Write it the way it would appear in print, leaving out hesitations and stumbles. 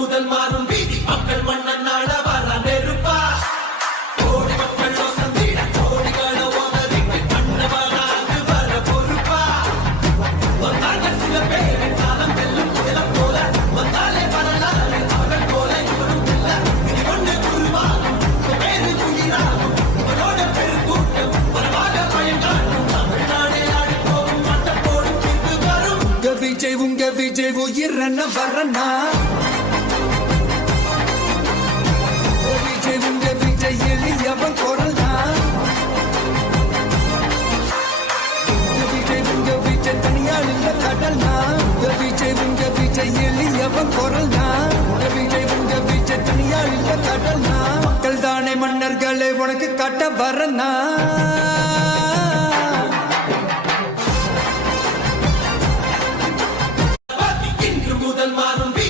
முதல் மாறும் வீதி மக்கள் மன்னன் நாட வர நெருப்பா கோடி மக்கள் சந்திட கோடிகளை ஓதறிக்கு கண்ணவராது வர பொறுப்பா வந்தாங்க சில பேர் காலம் வெல்லும் புயலம் போல வந்தாலே வரலாறு அவர்கள் போல இவரும் இல்ல இது கொண்டு உருவாகும் பேரு குயிராகும் இவரோட பெருங்கூட்டம் வரவாக பயங்காட்டும் தமிழ்நாடே ஆடி போகும் மட்டம் போடும் தீர்ப்பு வரும் உங்க விஜய் உயிரன வரனா விஜய் எளியவன் குரல்னா விஜய் தனியால் இல்ல கடல்னா விஜய் எளியவன் குரல்னா விஜய் தனியால் இல்ல கடல்னா மக்கள் தானே மன்னர்களே உனக்கு காட்ட வரனா